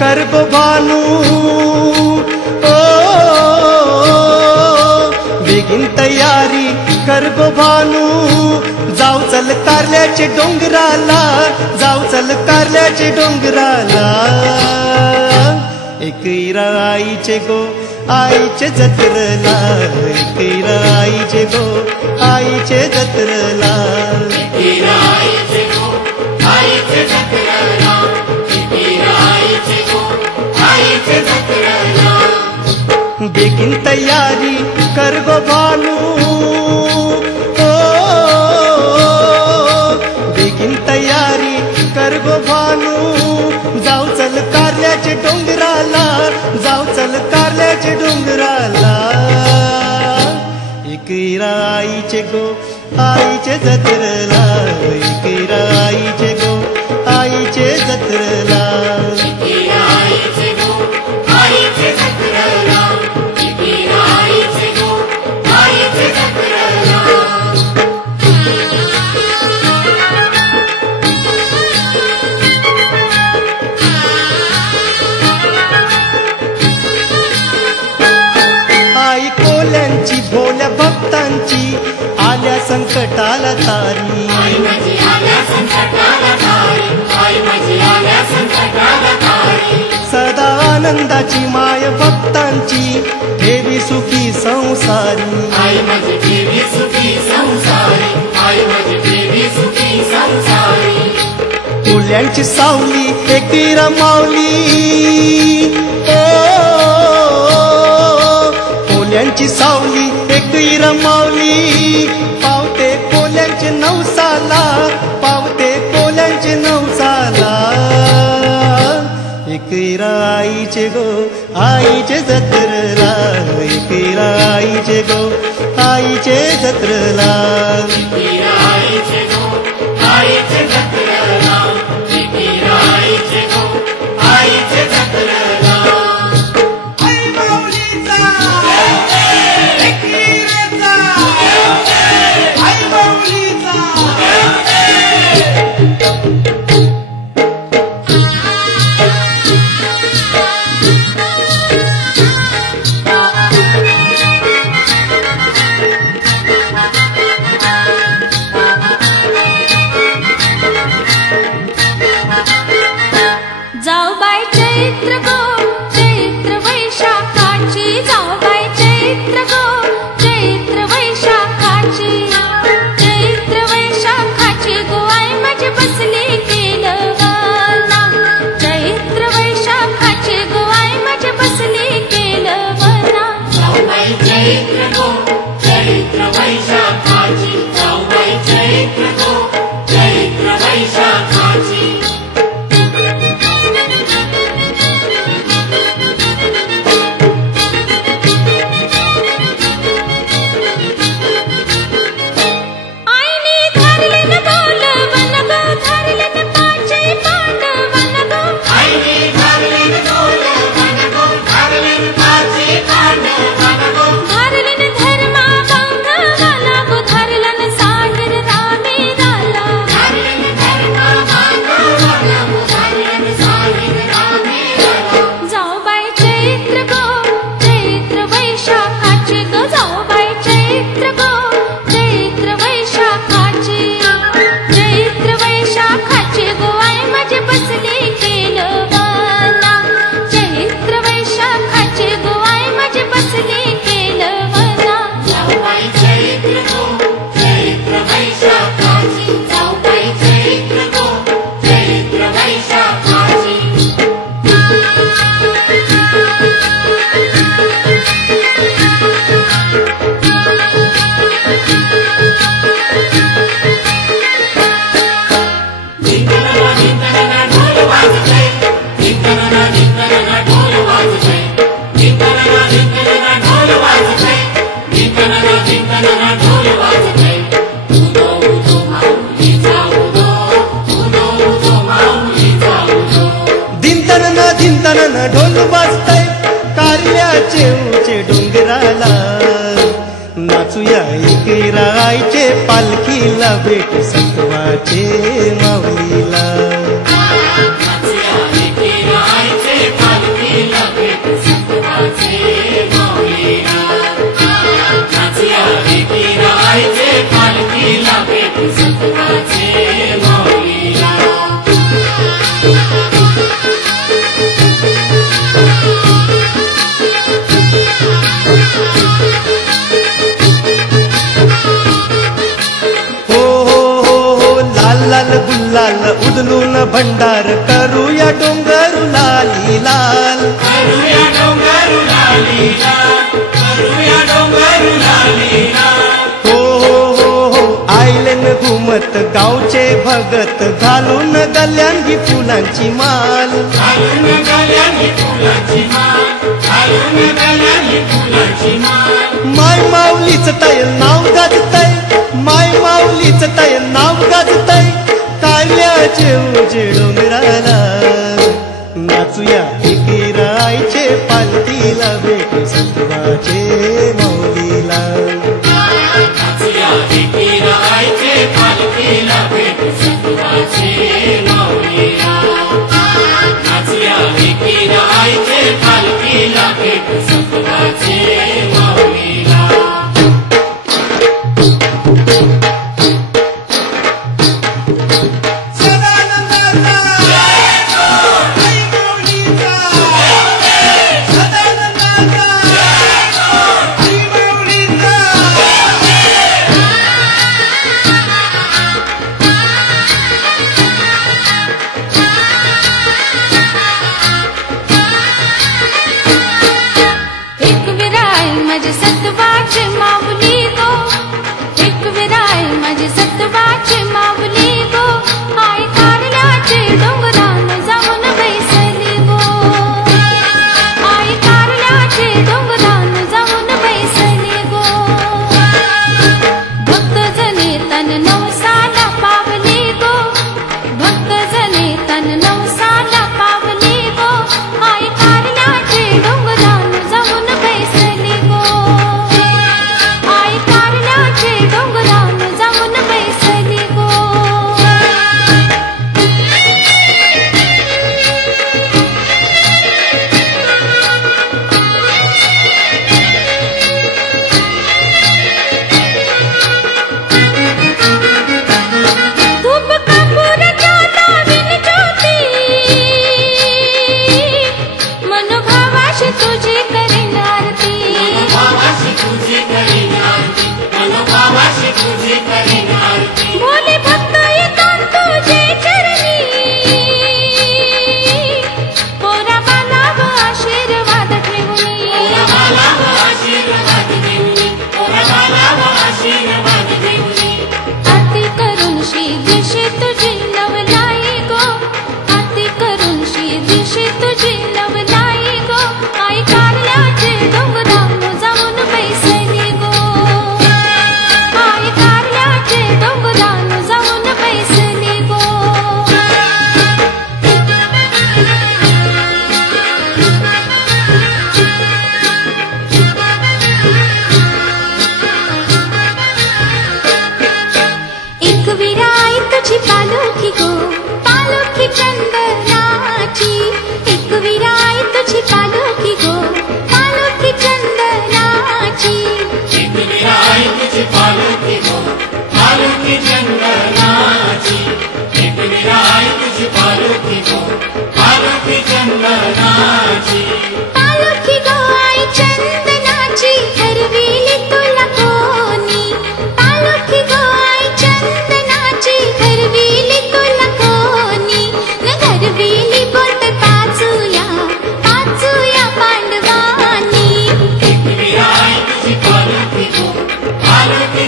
कर गो भानू ओ बेगीन तयारी कर गो भानू जाऊ चल कारल्याचे डोंगराला जाऊ चल कारल्याचे डोंगराला एकैरा आईचे गो आईचे जत्रला एकैरा आईचे गो आईचे जत्रला एकैरा आईचे गो आईचे जत्रला एकैरा आईचे गो आईचे जत्रला बेगीन तयारी कर गो भानू ओ बेगीन तयारी कर गो भानू जाऊ चल कारल्याचे डोंगराला जाऊ चल कारल्याचे डोंगराला एकैरा आईचे गो आईचे जत्रला एकैरा आईचे गो आईचे जत्रला एकैरा आईचे गो आईचे जत्रला एकैरा आईचे गो आईचे जत्रला आई कोल्यांची भोल्या भक्तांची आल्या संकटाला तारी आई माझी आल्या संकटाला तारी आई माझी आल्या संकटाला तारी सदा आनंदाची माय भक्तांची ठेवी सुखी संसारी आई माझी देवी सुखी संसारी आई माझी देवी सुखी संसारी कोल्यांची सावली एकैरा माऊली ओ कोल्यांची सावली एकैरा माऊली पावते कोल्यांचे नवसाला पावते कोल्यांचे नवसाला एकैरा आईचे गो आईचे जत्रला एकैरा आईचे गो आईचे जत्रला एकैरा आईचे गो आईचे जत्रला एकैरा आईचे गो आईचे जत्रला आई माऊलीचा एकैरेचा आई माऊलीचा जाऊ बाय चैत्र गो चैत्र वैशाखाची जाऊ बाय चैत्र गो चैत्र वैशाखाची चैत्र वैशाखाची गो आई माझी बसली केलवाला चैत्र वैशाखाची गो आई माझी बसली केलवाला जाऊ बाई चैत्र गो चैत्र वैशाखाची जाऊ बाई चैत्र गो चैत्र वैशाखाची आईने धरले न बोलवन गो धरले न पाचे पांडवन गो आईने धरले न बोलवन गो धरले न पाचे पांडवन गो धरले न धर्मा बांधवाला गो धरले न सागर रामेराला धरले न धर्मा बांधवाला गो धरले न सागर रामेराला जाऊ बाय चैत्र गो चैत्र वैशाखाची गो जाऊ बाय चैत्र गो चैत्र वैशाखाची चैत्र वैशाखाची गो आई माझी बसली केलवाला चैत्र वैशाखाची गो आई माझी बसली केलवाला जाऊ बाई चैत्र गो चैत्र वैशाखाची जाऊ बाई चैत्र गो चैत्र वैशाखाची धिंकणना धिंकणना ढोल वाजतय धिंकणना धिंकणना ढोल वाजतय धिंकणना धिंकणना ढोल वाजतय धिंकणना धिंकणना ढोल वाजतय उदो उदो माऊलीचा उदो उदो उदो माऊलीचा उदो धिंतनना धिंतनना ढोल वाजतय कारल्याचे उंचे डोंगराला नाचूया एकैरा आईचे पालखीला भेट सत्वाचे माऊलीला नाचूया एकैरा आईचे भंडार करूया डोंगर लाली लाल. करूया डोंगर लाली लाल, करूया डोंगर लाली लाल. हो हो हो हो आयले न घुमत गावचे भगत घालून गल्यांगी फुलांची माल. घालून गल्यांगी फुलांची माल, घालून गल्यांगी फुलांची माल. माय माऊलीच तय नाव गाजतय, माय माऊलीच तय नाव गाजतय. काल्याचे उजे डोंगराला नाचूया एकीरायचे पालखीला भेटू सत्वाचे माऊलीला. नाचूया एकीरायचे पालखीला भेटू सत्वाचे माऊलीला. नाचूया एकीरायचे पालखीला भेटू सत्वाचे माऊलीला.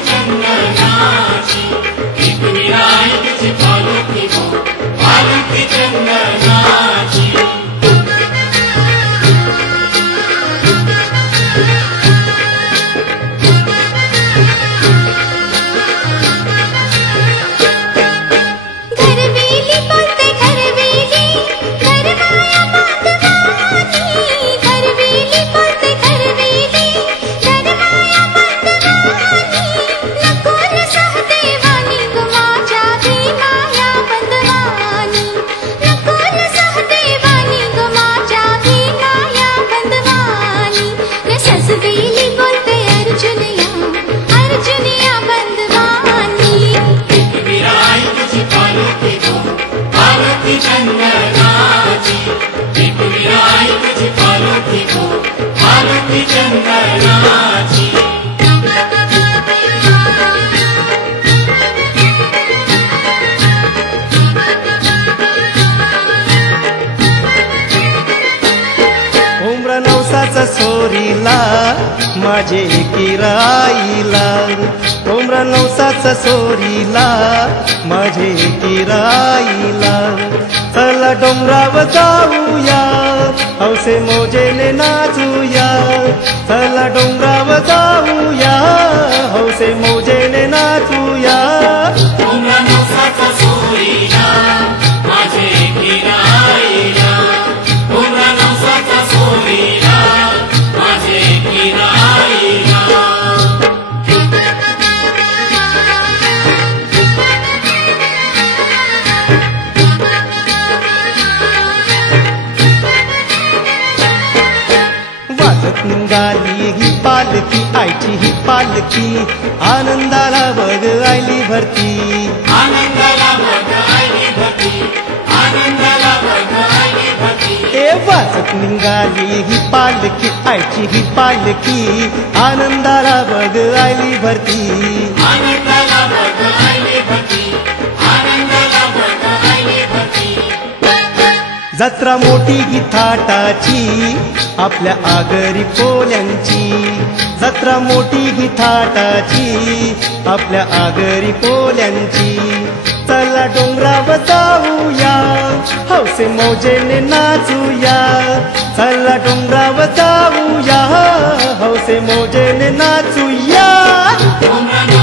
चंदनाची माझे किराईला डोंगरा नवसाचा सोरीला माझे किराईला चला डोंगरावर जाऊया हौसे मोजेने नाचूया चला डोंगरावर जाऊया हौसे मोजेने नाचूया डोंगरा नवसाचा सोरीला माझे किराईला डोंगरा नवसाचा सोरीला माझे किराईला वाजत निघाली ही पालखी आईची ही पालखी आनंदाला बघ आयली भरती आनंदाला बघ आईली भरती आनंदाला बघ आईली भरती ए वाजत निघाली ही पालखी आईची ही पालखी आनंदाला बघ आयली भरती आनंदाला बघ आईली भरती आनंदाला बघ आईली भरती जत्रा मोठी ही थाटाची आपल्या आगरी पोल्यांची जत्रा मोठी ही थाटाची आपल्या आगरी पोल्यांची चला डोंगरावर जाऊया हौसे मौजेने नाचूया चला डोंगरावर जाऊया हौसे मौजेने नाचूया डोंगरा